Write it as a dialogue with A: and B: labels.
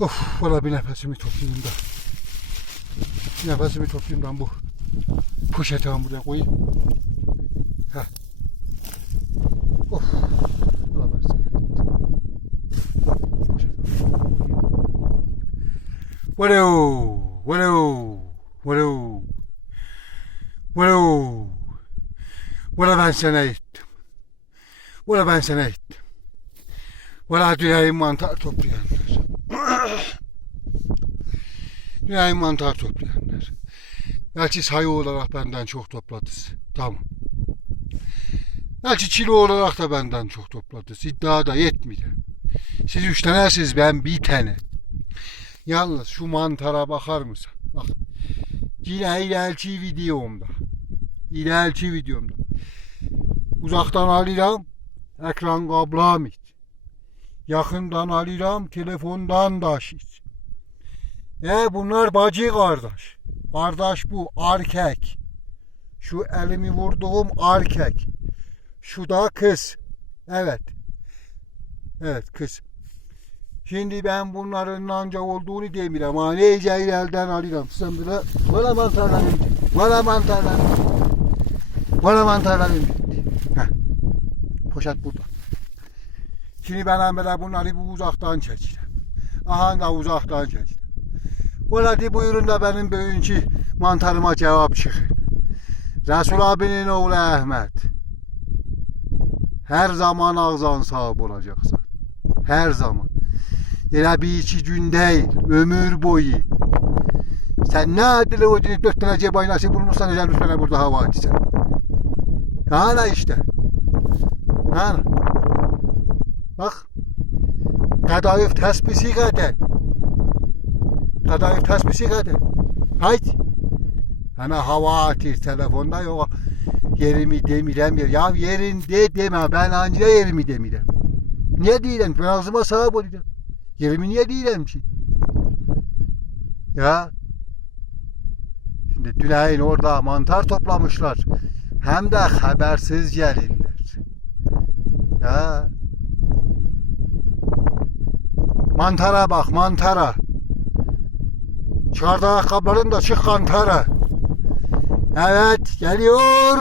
A: Of valla bir nefesimi toplayayım da. Bir nefesimi toplayayım da bu poşeti ben buraya koyayım. Heh. Of. Valla ben. Valo, valo, valo, valo. Valla ben sana ettim. Valla ben sana ettim. Valla dünyayı mantar toplayanlar. dünyayı mantar toplayanlar. Belki sayı olarak benden çok topladınız. Tamam. Belki kilo olarak da benden çok topladınız. İddia da yetmedi. Siz üç tanesiniz ben bir tane. Yalnız şu mantara bakar mısın? Bak. Yine ileriki videomda. İleriki videomda. Uzaktan alıram. Ekran kablam hiç. Yakından alıram. Telefondan da hiç. E bunlar bacı kardeş. Kardeş bu erkek. Şu elimi vurduğum erkek. Şu da kız. Evet. Evet kız. Şimdi ben bunların nanca olduğunu demiyorum. Ama neyce elden alıyorum. Sen böyle bana mantarlarım. Bana mantarlarım. Bana mantarlarım. Heh. Poşet burada. Şimdi ben böyle bunları bu uzaktan çekeceğim. Aha da uzaktan çekeceğim. Valla buyurun da benim bugünkü mantarıma cevap çıkın. Resul abinin oğlu Ahmet. Her zaman ağzın sağ olacaksın. Her zaman. Elə bir iki gün değil, ömür boyu. Sen ne adıyla o dört tane cep aynası bulmuşsan bir tane burada hava açsan. Hala işte. Hala. Bak. Kadayıf tespisi kadar. Kadayıf tespisi kadar. Haydi. Hemen hava atır telefonda yok. Yerimi demirem yer. Ya yerinde deme ben anca yerimi demirem. Niye değilim? Ben ağzıma sahip olacağım. Yerimi niye değilim ki? Ya. Şimdi Tülay'ın orada mantar toplamışlar. Hem de habersiz gelirler. Ya. Mantara bak mantara. Çıkardı ayakkabıların da çık kantara. Evet geliyor.